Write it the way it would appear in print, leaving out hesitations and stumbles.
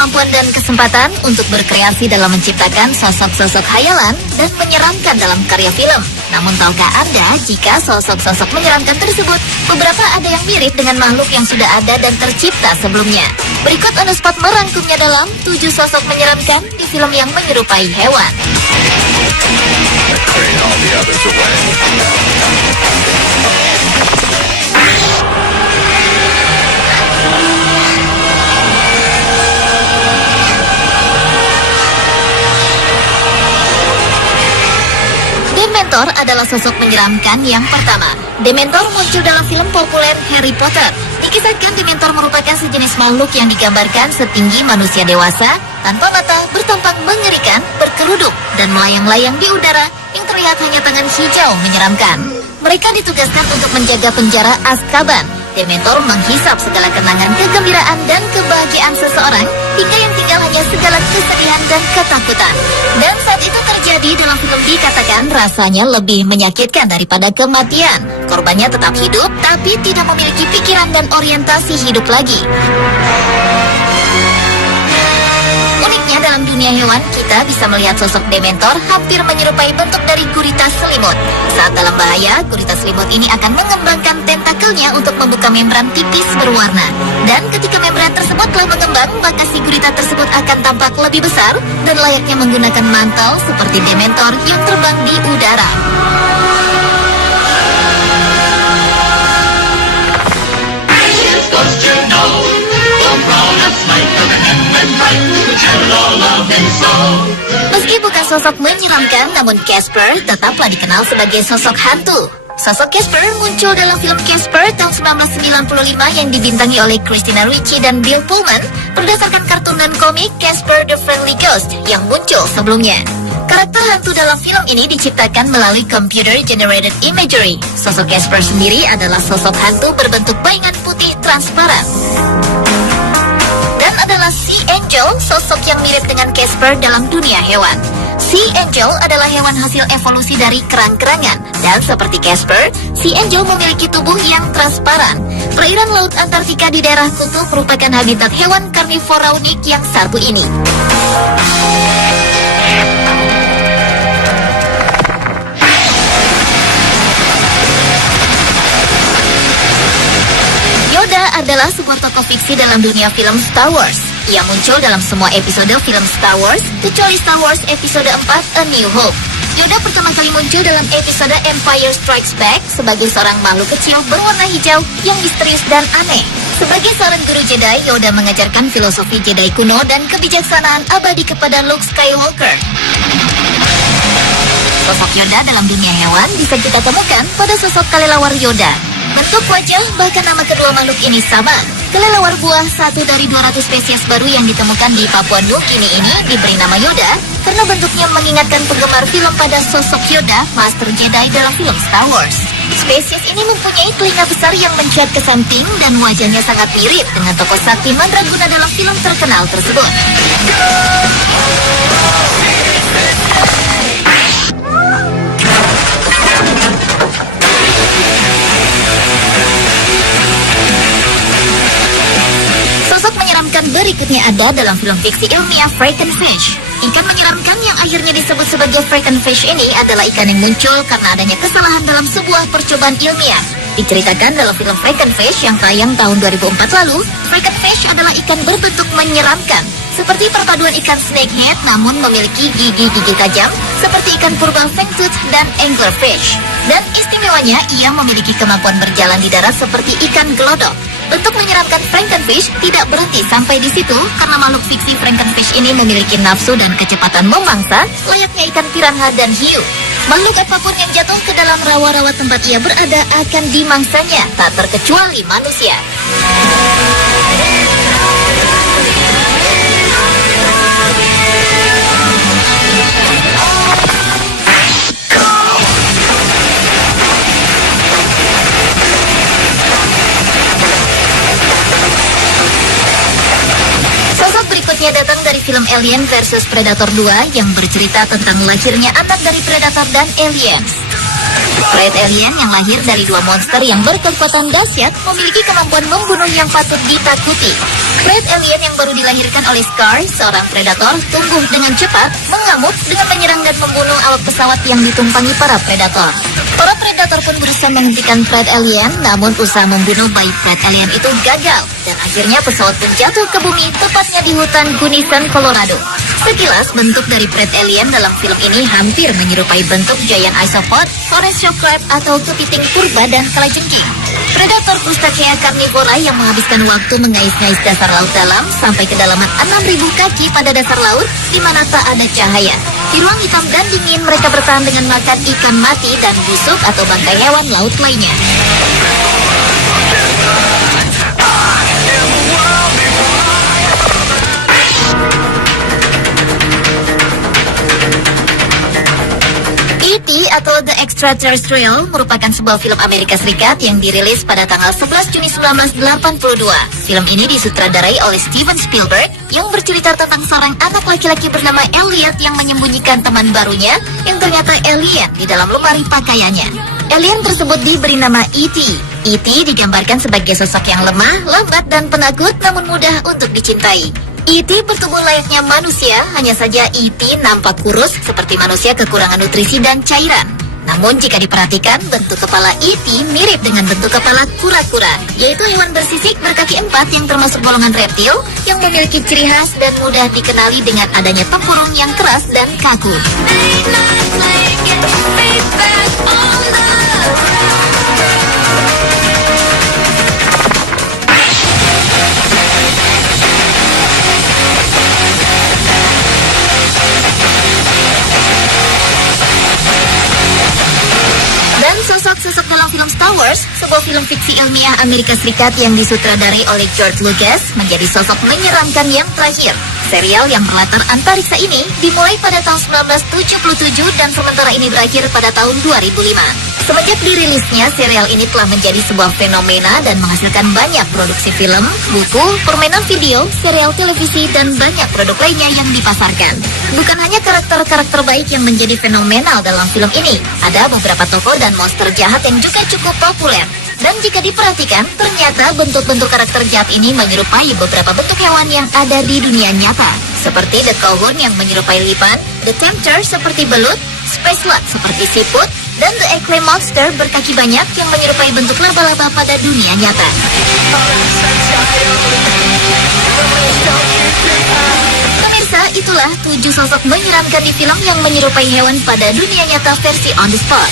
kemampuan dan kesempatan untuk berkreasi dalam menciptakan sosok-sosok khayalan dan menyeramkan dalam karya film. Namun tahukah Anda jika sosok-sosok menyeramkan tersebut beberapa ada yang mirip dengan makhluk yang sudah ada dan tercipta sebelumnya? Berikut on the spot merangkumnya dalam 7 sosok menyeramkan di film yang menyerupai hewan. Dementor adalah sosok menyeramkan yang pertama. Dementor muncul dalam film populer Harry Potter. Dikisahkan Dementor merupakan sejenis makhluk yang digambarkan setinggi manusia dewasa, tanpa mata, bertampang mengerikan, berkerudung, dan melayang-layang di udara yang terlihat hanya tangan hijau menyeramkan. Mereka ditugaskan untuk menjaga penjara Azkaban. Dementor menghisap segala kenangan kegembiraan dan kebahagiaan seseorang, hingga yang tinggal hanya segala kesedihan dan ketakutan. Dan saat itu terjadi dalam film dikatakan rasanya lebih menyakitkan daripada kematian. Korbannya tetap hidup, tapi tidak memiliki pikiran dan orientasi hidup lagi. Uniknya dalam dunia hewan, kita bisa melihat sosok Dementor hampir menyerupai bentuk dari gurita selimut. Saat dalam bahaya, gurita selimut ini akan mengembangkan tentakelnya untuk membuka membran tipis berwarna. Dan ketika membran tersebut telah mengembang, maka si gurita tersebut akan tampak lebih besar dan layaknya menggunakan mantel seperti Dementor yang terbang di udara. Meski bukan sosok menyeramkan, namun Casper tetaplah dikenal sebagai sosok hantu. Sosok Casper muncul dalam film Casper tahun 1995 yang dibintangi oleh Christina Ricci dan Bill Pullman berdasarkan kartun dan komik Casper the Friendly Ghost yang muncul sebelumnya. Karakter hantu dalam film ini diciptakan melalui computer generated imagery. Sosok Casper sendiri adalah sosok hantu berbentuk bayangan putih transparan. Dan adalah Sea Angel, sosok yang mirip dengan Casper dalam dunia hewan. Sea Angel adalah hewan hasil evolusi dari kerang-kerangan. Dan seperti Casper, Sea Angel memiliki tubuh yang transparan. Perairan laut Antartika di daerah kutub merupakan habitat hewan karnivora unik yang satu ini. Yoda adalah sebuah tokoh fiksi dalam dunia film Star Wars. Ia muncul dalam semua episode film Star Wars, kecuali Star Wars episode 4 A New Hope. Yoda pertama kali muncul dalam episode Empire Strikes Back sebagai seorang makhluk kecil berwarna hijau yang misterius dan aneh. Sebagai seorang guru Jedi, Yoda mengajarkan filosofi Jedi kuno dan kebijaksanaan abadi kepada Luke Skywalker. Sosok Yoda dalam dunia hewan bisa kita temukan pada sosok kelelawar Yoda. Bentuk wajah bahkan nama kedua makhluk ini sama. Kelelawar buah, satu dari 200 spesies baru yang ditemukan di Papua Nugini ini diberi nama Yoda karena bentuknya mengingatkan penggemar film pada sosok Yoda, Master Jedi dalam film Star Wars. Spesies ini mempunyai telinga besar yang mencuat ke samping dan wajahnya sangat mirip dengan tokoh sakti mandraguna dalam film terkenal tersebut. Berikutnya ada dalam film fiksi ilmiah Frankenfish. Ikan menyeramkan yang akhirnya disebut sebagai Frankenfish ini adalah ikan yang muncul karena adanya kesalahan dalam sebuah percobaan ilmiah. Diceritakan dalam film Frankenfish yang tayang tahun 2004 lalu, Frankenfish adalah ikan berbentuk menyeramkan, seperti perpaduan ikan snakehead namun memiliki gigi-gigi tajam seperti ikan purba fangtooth dan anglerfish. Dan istimewanya, ia memiliki kemampuan berjalan di darat seperti ikan gelodok. Bentuk menyeramkan Frankenfish tidak berhenti sampai di situ karena makhluk fiksi Frankenfish ini memiliki nafsu dan kecepatan memangsa layaknya ikan piranha dan hiu. Makhluk apapun yang jatuh ke dalam rawa-rawa tempat ia berada akan dimangsanya, tak terkecuali manusia. Berikutnya datang dari film Alien vs Predator 2 yang bercerita tentang lahirnya anak dari Predator dan Aliens. Fred Alien yang lahir dari dua monster yang berkekuatan dahsyat memiliki kemampuan membunuh yang patut ditakuti. Fred Alien yang baru dilahirkan oleh Scar, seorang predator, tumbuh dengan cepat, mengamuk dengan menyerang dan membunuh awak pesawat yang ditumpangi para predator. Para predator pun berusaha menghentikan Fred Alien, namun usaha membunuh bayi Fred Alien itu gagal, dan akhirnya pesawat pun jatuh ke bumi, tepatnya di hutan Gunnison, Colorado. Sekilas, bentuk dari Fred Alien dalam film ini hampir menyerupai bentuk giant isopod, forest shock crab, atau kepiting purba dan kalajengking. Predator crustacea karnivora yang menghabiskan waktu mengais-ngais dasar laut dalam sampai kedalaman 6.000 kaki pada dasar laut, di mana tak ada cahaya. Di ruang hitam dan dingin, mereka bertahan dengan makan ikan mati dan busuk atau bangkai hewan laut lainnya. E.T. atau The Extraterrestrial merupakan sebuah film Amerika Serikat yang dirilis pada tanggal 11 Juni 1982. Film ini disutradarai oleh Steven Spielberg yang bercerita tentang seorang anak laki-laki bernama Elliot yang menyembunyikan teman barunya yang ternyata alien di dalam lemari pakaiannya. Alien tersebut diberi nama E.T. E.T. digambarkan sebagai sosok yang lemah, lambat, dan penakut namun mudah untuk dicintai. E.T. bertubuh layaknya manusia, hanya saja E.T. nampak kurus seperti manusia kekurangan nutrisi dan cairan. Namun jika diperhatikan, bentuk kepala E.T. mirip dengan bentuk kepala kura-kura, yaitu hewan bersisik berkaki 4 yang termasuk golongan reptil yang memiliki ciri khas dan mudah dikenali dengan adanya tempurung yang keras dan kaku. Dan sosok-sosok dalam film Star Wars, sebuah film fiksi ilmiah Amerika Serikat yang disutradarai oleh George Lucas, menjadi sosok menyeramkan yang terakhir. Serial yang berlatar antariksa ini dimulai pada tahun 1977 dan sementara ini berakhir pada tahun 2005. Semenjak dirilisnya, serial ini telah menjadi sebuah fenomena dan menghasilkan banyak produksi film, buku, permainan video, serial televisi, dan banyak produk lainnya yang dipasarkan. Bukan hanya karakter-karakter baik yang menjadi fenomenal dalam film ini, ada beberapa tokoh dan monster jahat yang juga cukup populer. Dan jika diperhatikan, ternyata bentuk-bentuk karakter jahat ini menyerupai beberapa bentuk hewan yang ada di dunia nyata. Seperti The Cohorn yang menyerupai lipan, The Tempter seperti belut, Space Lot seperti siput, dan The Eggclaw Monster berkaki banyak yang menyerupai bentuk laba-laba pada dunia nyata. Pemirsa, itulah 7 sosok menyeramkan di film yang menyerupai hewan pada dunia nyata versi on the spot.